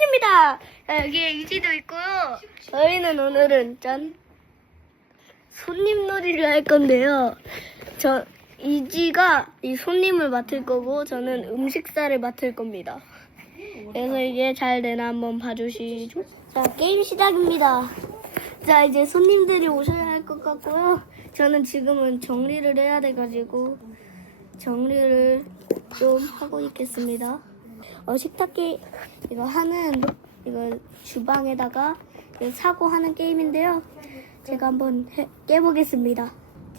자, 여기에 이지도 있고요. 저희는 오늘은 짠 손님 놀이를 할 건데요. 저 이지가 이 손님을 맡을 거고 저는 음식사를 맡을 겁니다. 그래서 이게 잘 되나 한번 봐주시죠. 자 게임 시작입니다. 자 이제 손님들이 오셔야 할 것 같고요. 저는 지금은 정리를 해야 돼가지고 정리를 좀 하고 있겠습니다. 어, 식탁기 이거 하는 이거 주방에다가 사고 하는 게임인데요. 제가 한번 해, 깨보겠습니다.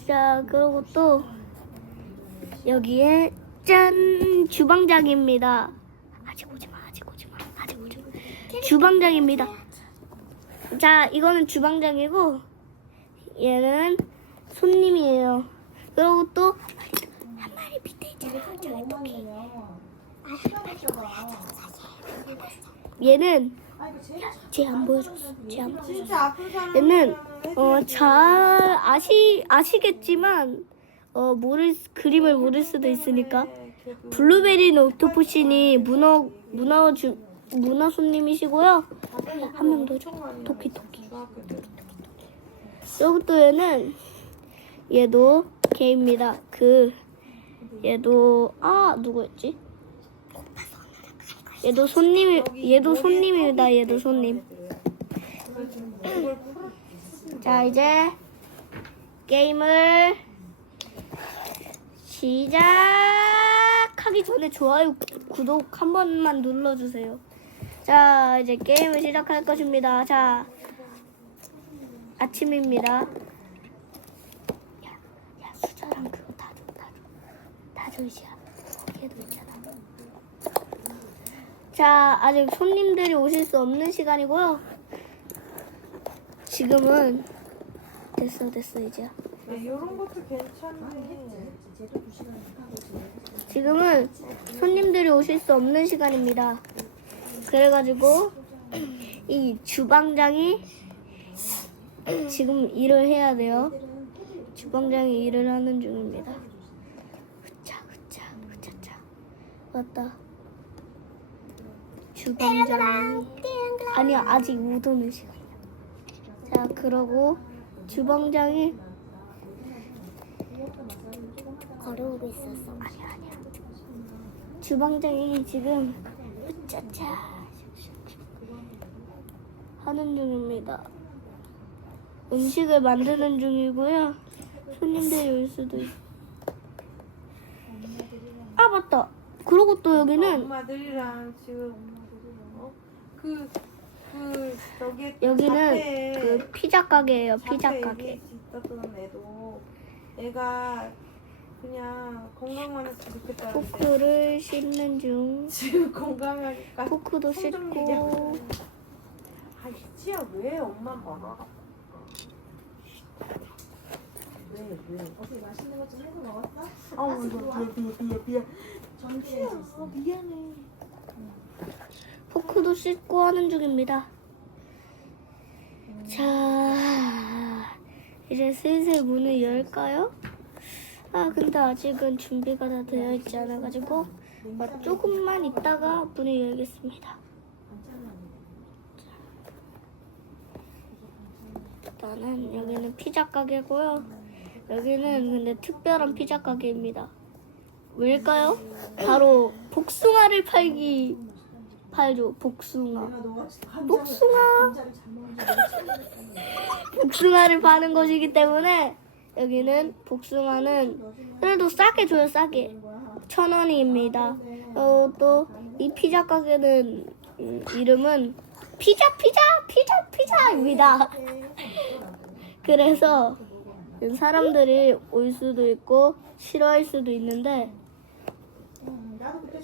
자 그리고 또 여기에 짠 주방장입니다. 아직 오지 마, 아직 오지 마, 아직 오지 마. 주방장입니다. 자 이거는 주방장이고 얘는 손님이에요. 그리고 또 한 마리 밑에 있잖아. 저기 토끼. 얘는 쟤안 보여줬어. 쟤안 보여줬어. 얘는 어, 잘 아시 아시겠지만 어, 모를 수- 그림을 모를 수도 있으니까 블루베리는 옥토푸신이 문어 문어 주 문어 손님이시고요. 한 명 더 줘. 토끼 토끼. 여기 또 얘는 얘도 개입니다. 그 얘도 아 누구였지? 얘도 손님 얘도 손님입니다. 얘도 손님. 자 이제 게임을 시작하기 전에 좋아요 구독 한 번만 눌러주세요. 자 이제 게임을 시작할 것입니다. 자 아침입니다. 야, 야 수저랑 그거 다 줘, 다 줘, 다줘 이시야. 거기에도 있잖아. 자 아직 손님들이 오실 수 없는 시간이고요. 지금은 됐어 됐어 이제 이런 것도 괜찮네. 지금은 손님들이 오실 수 없는 시간입니다. 그래가지고 이 주방장이 지금 일을 해야 돼요. 주방장이 일을 하는 중입니다. 흐차 흐차 흐차차 왔다. 주방장이 아니야 아직 못 오는 시간이야. 자 그러고 주방장이 걸어오고 있었어. 아니야 아니야. 주방장이 지금 으짜짜 하는 중입니다. 음식을 만드는 중이고요. 손님들이 올 수도 있. 아 맞다. 그리고 또 여기는 엄마들이랑 지금 어? 그, 그 저기 여기는 그 피자 가게예요. 피자 카페에 가게. 있었던 애도 애가 그냥 건강만 했으면 좋겠다는데 포크를 씻는 중. 지금 건강하니까 포크도 손좀 씻고. 얘기하고. 아 이지야 왜 엄마 먹어? 왜 왜? 어제 맛있는 것 좀 해서 먹었어? 아우 이거 미안 미안 미안 미안 전기에 아 미안해 포크도 씻고 하는 중입니다. 자, 이제 슬슬 문을 열까요? 아, 근데 아직은 준비가 다 되어 있지 않아가지고 어, 조금만 있다가 문을 열겠습니다. 일단은 여기는 피자 가게고요. 여기는 근데 특별한 피자 가게입니다. 왜일까요? 바로 복숭아를 팔기 팔죠. 복숭아. 복숭아. 복숭아를 파는 곳이기 때문에 여기는 복숭아는 그래도 싸게 줘요. 싸게. 천 원입니다. 어, 또이 피자 가게는 음, 이름은 피자 피자 피자 피자입니다. 그래서 사람들이 올 수도 있고 싫어할 수도 있는데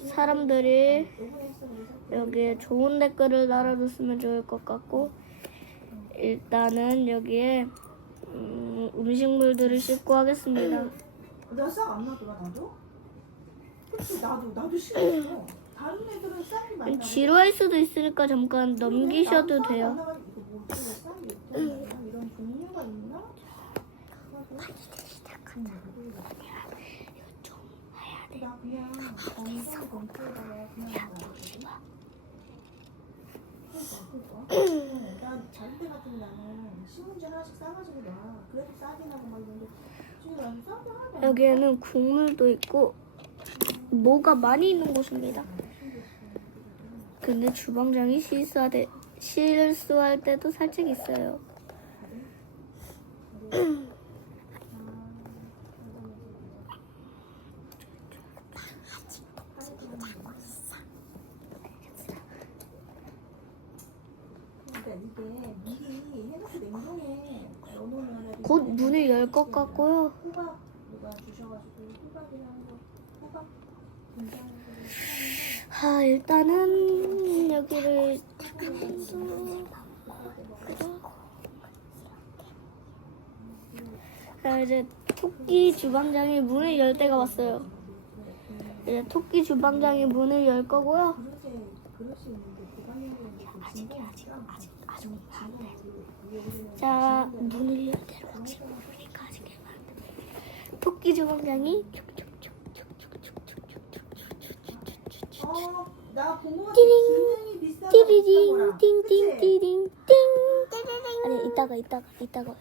사람들이 여기에 좋은 댓글을 달아줬으면 좋을 것 같고 일단은 여기에 음, 음식물들을 씻고 하겠습니다. 내가 싹안 나더라 나도? 그치 나도 나도 싫었어 다른 애들은 싹이 나고 지루할 수도 있으니까 잠깐 넘기셔도 돼요. 뭐 종류가 있나? 해야 돼. 나 그냥 정상 검토에다가 그냥 나 다른 데 같은 나는 신문지 하나씩 싸가지고 놔. 그래도 싸게 나고 막 이런데 지금 나는 싸게 하나도 안 여기에는 국물도 있고 뭐가 많이 있는 곳입니다. 근데 주방장이 실수할, 실수할 때도 살짝 있어요. 그러니까 이게 미리 해놓고 냉동에 넣어놓으면 곧 문을 열 것 같고요. 아, 일단은 여기를 자, 이제 토끼 주방장이 문을 열 때가 왔어요. 이제 토끼 주방장이 문을 열 거고요. 그릇에 그릇이 있는데 보관용이 있는데 아직 아직 아직 아직 안 돼. 자, 문을 열 때로 혹시 모르니까 아직 안 돼. 토끼 어, 나 같아. 띠링. 띠리링 띵띵 띠링 띵 아니 이따가 이따가 이따가.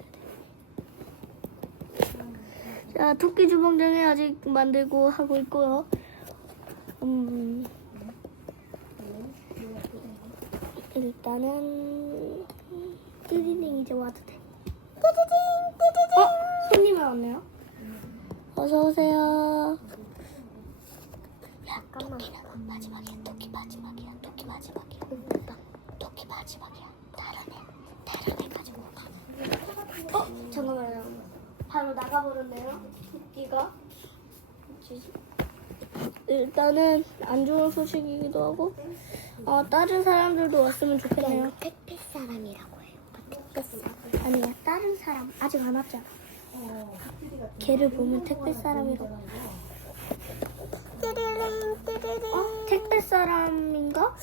자 토끼 주방장이 아직 만들고 하고 있고요. 음 일단은 띠리링 이제 와도 돼. 띠리링 띠리링 어 손님이 왔네요. 어서 오세요. 야 토끼는 마지막이야. 토끼 마지막이야. 토끼 마지막이야. 토끼 마지막이야. 다른 애, 다른 애 가지고 가. 어 잠깐만요. 바로 나가버렸네요. 토끼가. 뭐지? 일단은 안 좋은 소식이기도 하고 어, 다른 사람들도 왔으면 좋겠네요. 택배 사람이라고 해요. 택배 사람. 아니야, 다른 사람 아직 안 같은 걔를 보면 택배 사람이라고. 어? 택배 사람인가?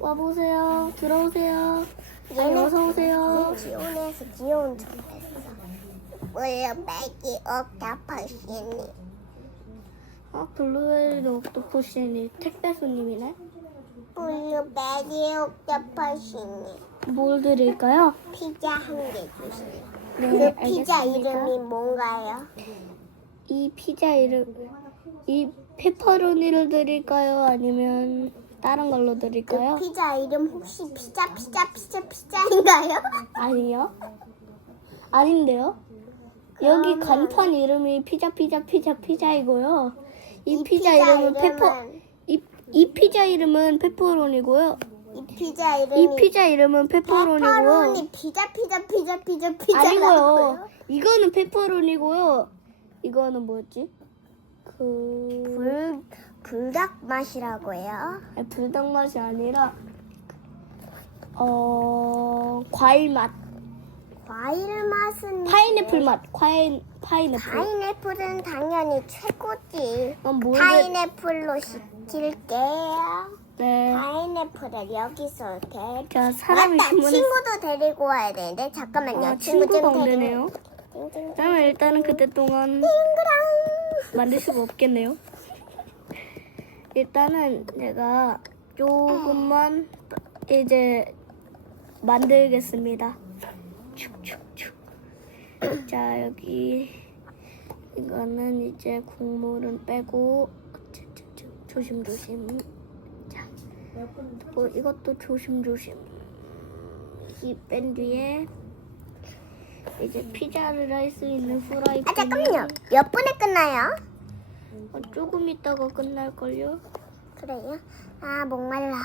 와보세요. 들어오세요. 네, 어서 오세요. 지원해서 귀여운 척 했어. 뭐야, 맥이 없다, 퍼시니. 어, 블루베리 옥토퍼시니 택배 손님이네. 블루베리 없다, 퍼시니. 뭘 드릴까요? 피자 한 개 주세요. 네, 그 피자 알겠습니다. 이름이 뭔가요? 이 피자 이름, 이 페퍼로니를 드릴까요? 아니면 다른 걸로 그 드릴까요? 피자 이름 혹시 피자, 피자, 피자, 피자인가요? 아니요. 아닌데요? 여기 간판 이름이 피자 피자 피자 피자이고요. 이, 피자, 이름은 페퍼 이, 이 피자 이름은 페퍼로니고요. 이 피자 이름이 이 피자 이름은 페퍼로니고요. 페퍼로니 피자, 피자, 피자, 피자, 피자라고요? 아니고요. 이거는 페퍼로니고요. 이거는 뭐였지? 그 불, 불닭 맛이라고요? 아니, 불닭 맛이 아니라 어 과일 맛, 과일 맛은 파인애플 맛, 과일 파인애플. 파인애플은 당연히 최고지. 난 뭘? 파인애플로 시킬게요. 네. 파인애플을 여기서 이렇게. 자 사람이 맞다. 주문했. 친구도 데리고 와야 되는데 잠깐만요. 아, 친구 친구가 좀 데리고. 없네요. 띵띵. 그러면 일단은 그때 동안 띵그랑. 만들 수가 없겠네요. 일단은 내가 조금만 이제 만들겠습니다. 축축축. 자 여기 이거는 이제 국물은 빼고 조심조심. 자뭐 이것도 조심조심. 이뺀 뒤에 이제 피자를 할 수 있는 프라이팬. 아 잠깐만요. 몇 분에 끝나요? 어, 조금 있다가 끝날걸요? 그래요? 아 목말라.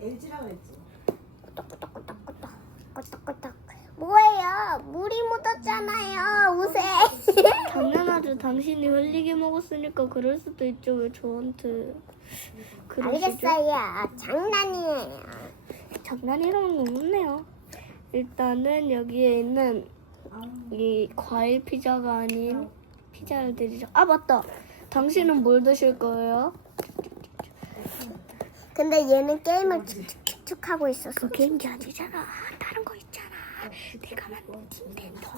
LG라 그랬지. 끄떡끄떡끄떡끄떡. 끄떡끄떡. 뭐예요? 물이 묻었잖아요. 옷에. 당연하죠. 당신이 흘리게 먹었으니까 그럴 수도 있죠. 왜 저한테 그러시죠? 알겠어요. 장난이에요. 장난이라는 건 없네요. 일단은 여기에 있는 이 과일 피자가 아닌 피자를 드리죠. 아 맞다. 당신은 뭘 드실 거예요? 근데 얘는 게임을 축축축축 하고 있었어. 그 게임기 아니잖아. 다른 거 있잖아. 내가 만든 닌텐도.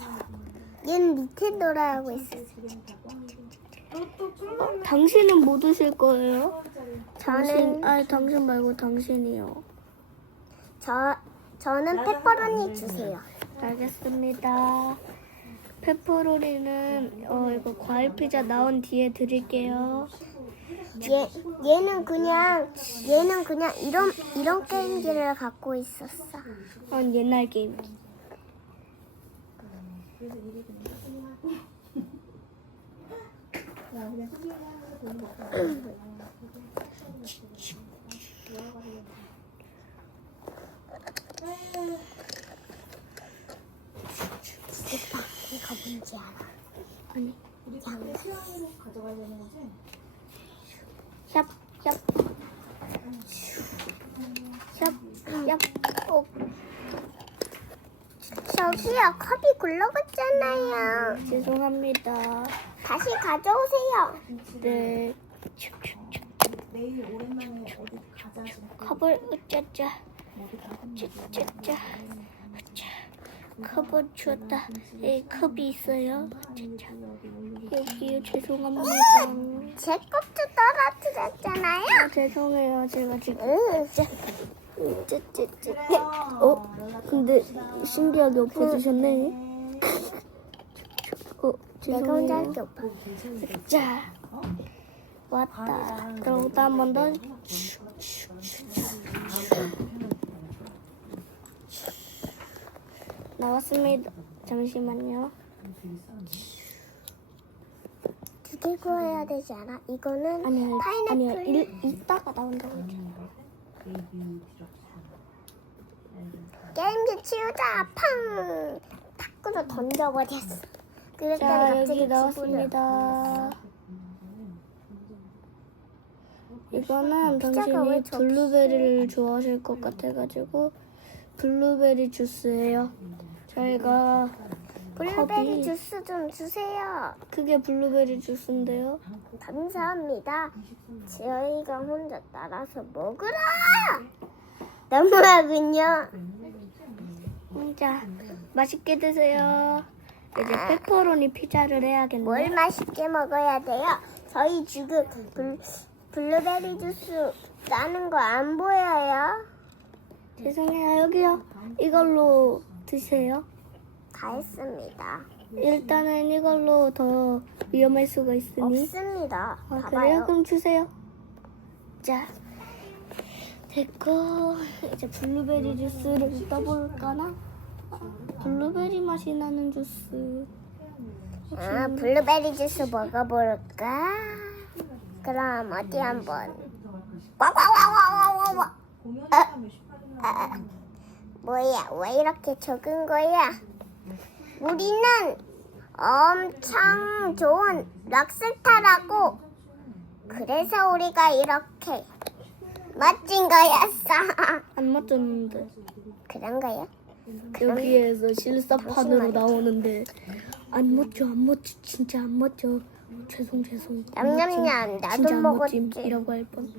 얘는 닌텐도라 하고 있었어. 당신은 뭐 드실 거예요? 당신, 저는 아니 당신 말고 당신이요. 저 저는 페퍼로니 주세요. 알겠습니다. 페퍼로니는 어 이거 과일 피자 나온 뒤에 드릴게요. 얘 얘는 그냥 얘는 그냥 이런 이런 게임기를 갖고 있었어. 어, 옛날 게임 기. 이거 뭔지 알아? 우리 그거 수영으로 가져가려는 거지? 샵, 샵. 샵, 샵. 어, 저기요 컵이 굴러갔잖아요. 죄송합니다. 다시 가져오세요. 네. 내일 오랜만에 어디 가자. 그랬더니 컵을 으짜짜. 어디 가겠냐. 짜짜. 으짜. 컵을 주었다. 예, 컵이 있어요. 짜짜. 여기요, 죄송합니다. 제 컵도 떨어뜨렸잖아요. 아, 죄송해요. 제가 지금. 응. 쯔쯔쯔. 그래요. 어? 근데 신기하게 없어지셨네. 네. 어, 내가 혼자. 할게 오빠. 자, 왔다. 그럼 또 한 번 더. 나왔습니다. 잠시만요. 두개 구워야 되지 않아? 이거는 아니요, 파인애플. 아니요. 일, 이따가 나온다고 했잖아요. 게임기 치우자 팡 밖으로 던져버렸어. 자, 갑자기 여기 나왔습니다. 이거는 당신이 블루베리를 좋아하실 것 같아가지고 블루베리 주스예요. 저희가 블루베리 주스 좀 주세요. 그게 블루베리 주스인데요. 감사합니다. 저희가 혼자 따라서 먹으라. 너무하군요. 음, 자, 맛있게 드세요. 이제 페퍼로니 피자를 해야겠네요. 뭘 맛있게 먹어야 돼요? 저희 지금 블, 블루베리 주스 나는 거 안 보여요? 죄송해요. 여기요. 이걸로 드세요. 다 했습니다. 일단은 이걸로 더 위험할 수가 있으니. 없습니다. 아, 그래요? 봐봐요. 그럼 주세요. 자, 됐고 이제 블루베리 주스를 떠볼까나? 아, 블루베리 맛이 나는 주스. 아, 블루베리 주스 먹어볼까? 그럼 어디 한번. 와와와와와와. 공연하면 18일 아, 뭐야? 왜 이렇게 적은 거야? 우리는 엄청 좋은 락스타라고. 그래서 우리가 이렇게 멋진 거였어. 안 맞췄는데 그런가요? 여기에서 실사판으로. 나오는데 안 멋져 안 멋져 진짜 안 멋져 죄송 죄송 안 냠냠냠, 멋짐, 나도 진짜 안 먹었지. 멋짐 이라고 할 뻔.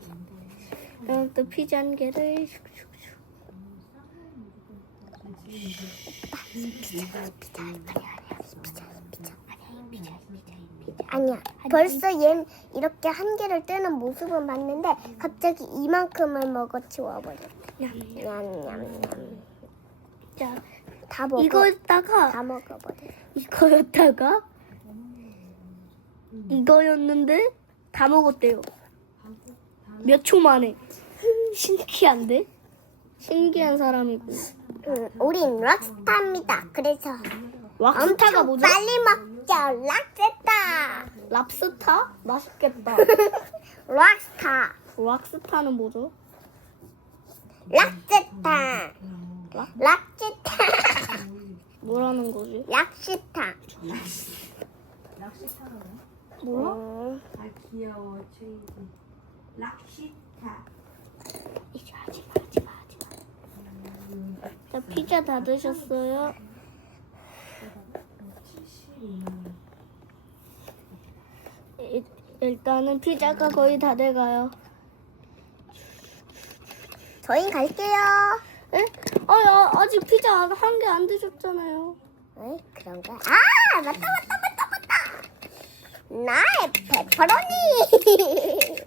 그럼 또 피자 한 개를 슉슉슉. 아니야. 벌써 얜 이렇게 한 개를 뜨는 모습은 봤는데 갑자기 이만큼을 먹어 치워버려. 냠. 냠 냠냠. 자다 먹어. 이거였다가 다 먹어버려. 이거였다가 이거였는데 다 먹었대요. 몇 초 만에. 신기한데? 신기한 사람이고. 응, 우린 락스타입니다. 그래서 락스타가 엄청 뭐죠? 빨리 먹자. 락스타. 랍스타? 맛있겠다. 락스타. 락스타는 뭐죠? 락스타. 락스타. 뭐라는 거지? 락스타. 락시타는 몰라? 음, 아 귀여워 최이지. 락시타. 이제 하지 마, 하지 마, 하지 마. 자, 피자 다 드셨어요? 72. 일- 일단은 피자가 거의 다 돼가요. 저희 갈게요. 에? 아, 야, 아직 피자 한 개 안 드셨잖아요. 에? 그런가? 아, 맞다, 맞다, 맞다, 맞다. 나의 페퍼로니.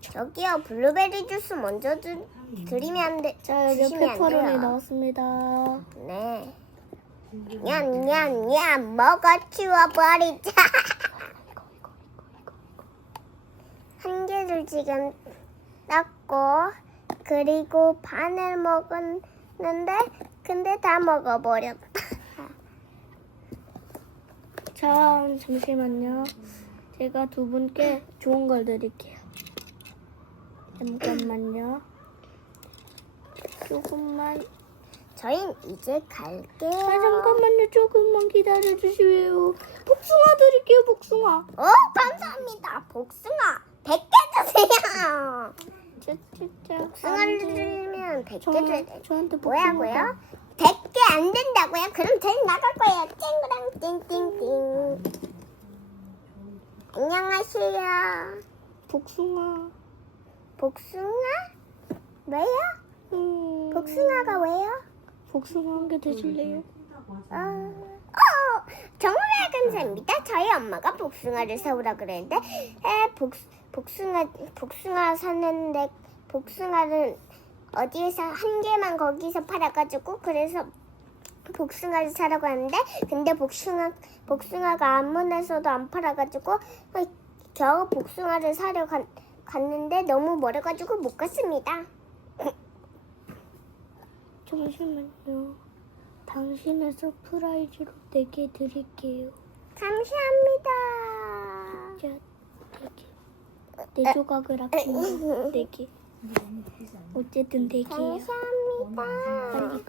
저기요 블루베리 주스 먼저 드, 드리면 안 돼. 자 여기 주시면 안 페퍼로니 돼요. 나왔습니다. 네. 냠냠냠 먹어 치워버리자. 한 개를 지금 땄고 그리고 반을 먹었는데 근데 다 먹어버렸다. 자 잠시만요. 제가 두 분께 좋은 걸 드릴게요. 잠깐만요. 조금만. 저흰 이제 갈게요. 아 잠깐만요. 조금만 기다려 주시오. 복숭아 드릴게요. 복숭아. 어 감사합니다. 복숭아 100개 주세요. 짜짜짜. 복숭아를 드리면 100개 저, 줘야 돼. 저한테 복숭아. 뭐야고요? 100개 안 된다고요? 그럼 저희 나갈 거예요. 땡그랑 띵띵띵. 안녕하세요. 복숭아. 복숭아? 왜요? 음, 복숭아가 왜요? 복숭아 한 개 드실래요? 어, 어, 정말 감사합니다. 저희 엄마가 복숭아를 사오라 그랬는데, 에, 복, 복숭아, 복숭아 샀는데, 복숭아를 어디에서 한 개만 거기서 팔아가지고, 그래서 복숭아를 사라고 하는데, 근데 복숭아, 복숭아가 아무데서도 안 팔아가지고, 어, 겨우 복숭아를 사려 가, 갔는데, 너무 멀어가지고 못 갔습니다. 잠시만요. 당신의 서프라이즈로 네개 드릴게요. 감사합니다. 자, 네 개. 네 조각을 합치면 네 개. 어쨌든 네 개예요. 감사합니다. 빨리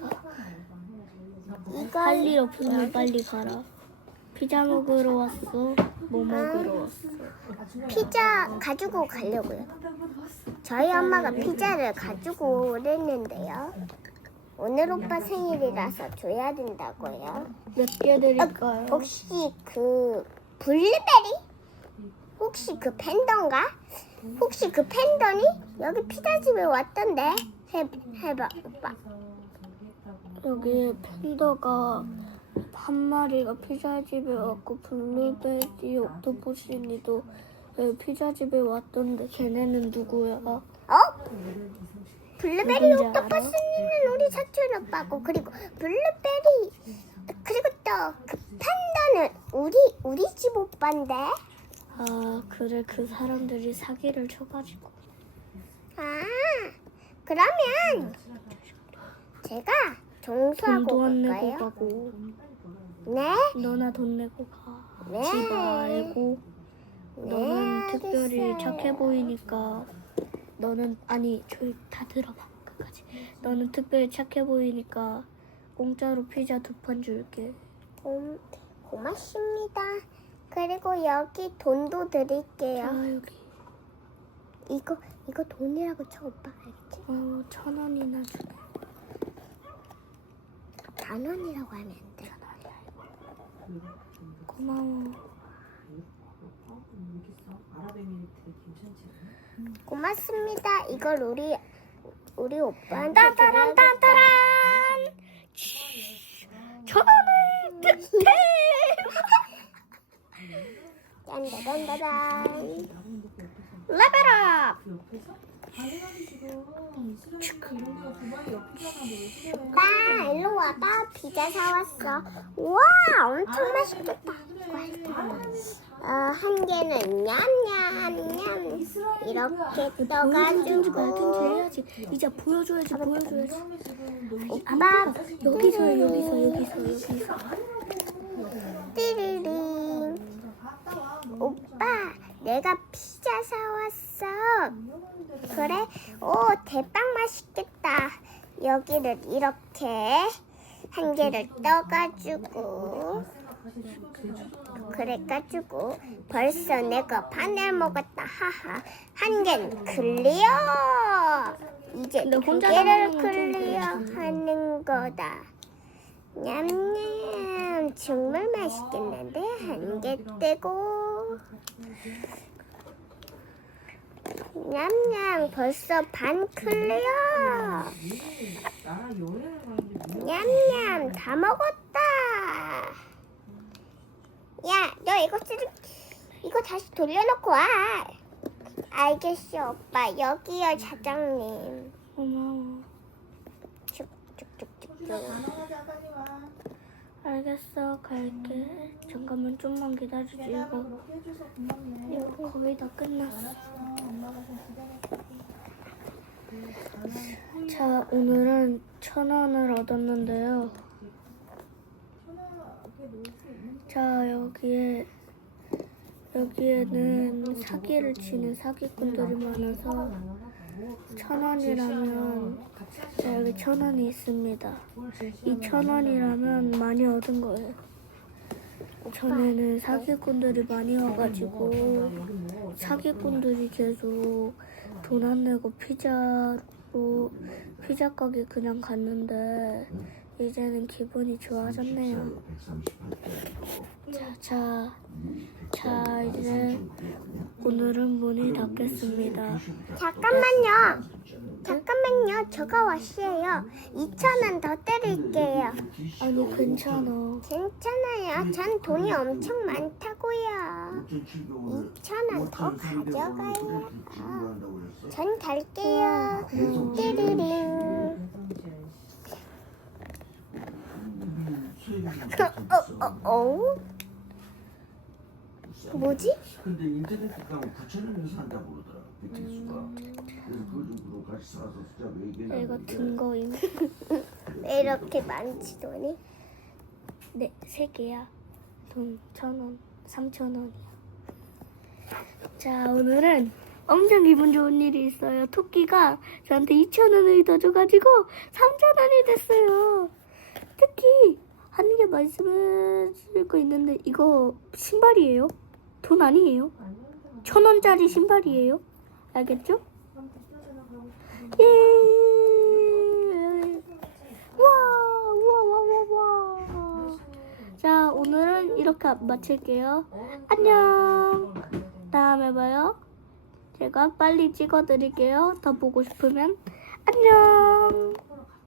가. 할 일 없으면 빨리 가라. 피자 먹으러 왔어. 뭐 먹으러 왔어. 피자 가지고 가려고요. 저희 엄마가 피자를 가지고 오랬는데요. 오늘 오빠 생일이라서 줘야 된다고요. 몇 개 드릴까요? 혹시 그 블루베리? 혹시 그 팬던가? 혹시 그 팬던이 여기 피자집에 왔던데? 해, 해봐 오빠. 여기 팬더가 한 마리가 피자집에 왔고 블루베리 옥토퍼시니도 여기 피자집에 왔던데 걔네는 누구야? 어? 블루베리 누군지 옥토퍼스는 우리 사촌 오빠고 그리고 블루베리 그리고 또 그 팬더는 우리 우리 집 오빠인데 아 그래 그 사람들이 사기를 쳐가지고 아 그러면 제가 종수하고 돈도 안 내고? 가고 네? 너나 돈 내고 가. 네. 집 알고 너는 네, 특별히 알겠어요. 착해 보이니까 너는 아니 저희 다 들어봐 끝까지 너는 특별히 착해 보이니까 공짜로 피자 두 판 줄게 고, 고맙습니다. 그리고 여기 돈도 드릴게요. 자 여기 이거 이거 돈이라고 쳐 오빠 알겠지? 어, 천 원이나 줄게 만 원이라고 하면 안 돼. 고마워 고맙습니다. 이걸 우리 우리 오빠한테 따따란. 따따란 천 원의 득템 짠다단다단. 레벨업 나 일로 와. 나 피자 사왔어. 와, 엄청 맛있겠다. 어, 한 개는 냠냠냠 이렇게 떠가지고 이제 보여줘야지 보여줘야지 아빠 여기서 여기서 여기서 여기서 오빠 내가 피자 사왔어. 그래? 오 대빵 맛있겠다. 여기를 이렇게 한 개를 떠가지고 그래가지고 벌써 내가 반을 먹었다. 하하. 한 개는 클리어. 이제 두 개를 클리어. 하는 거다. 냠냠. 정말 맛있겠는데? 한 개 떼고 냠냠 벌써 반 클리어 냠냠 다 먹었다 야 너 이거 쓰 이거 다시 돌려놓고 와 알겠어, 오빠. 여기요, 사장님. 고마워. 쭉쭉쭉쭉. 알겠어, 갈게. 잠깐만 좀만. 내가 이거. 이거 거의 다 끝났어. 자, 오늘은 천 원을 얻었는데요. 자, 여기에, 여기에는 사기를 치는 사기꾼들이 많아서 천 원이라면, 자, 여기 천 원이 있습니다. 이 천 원이라면 많이 얻은 거예요. 전에는 사기꾼들이 많이 와가지고 사기꾼들이 계속 돈 안 내고 피자로 피자 가게 그냥 갔는데 이제는 기분이 좋아졌네요. 자, 자, 자 이제 오늘은 문이 닫겠습니다. 잠깐만요. 잠 깐만요. 저가 왔어요. 2,000원 더 드릴게요. 아니 괜찮아. 괜찮아요. 전 돈이 엄청 많다고요. 2,000원 더 가져가요. 전 갈게요. 띠리링. 어, 어, 어? 뭐지? 근데 인터넷 9천 원에 산다고 그러더라 그래서 그걸 좀 그럼 같이 사서 진짜 왜 이거 이렇게 많지 돈이? 네, 세 개야. 돈 천 원, 삼천 원이야. 자, 오늘은 엄청 기분 좋은 일이 있어요. 토끼가 저한테 2천 원을 더 줘가지고 3천 원이 됐어요. 특히 한개 말씀해 거 있는데 이거 신발이에요. 돈 아니에요. 천 원짜리 신발이에요. 알겠죠? 예. 와, 우와, 와, 와, 와. 자, 오늘은 이렇게 마칠게요. 안녕. 다음에 봐요. 제가 빨리 찍어드릴게요. 더 보고 싶으면 안녕.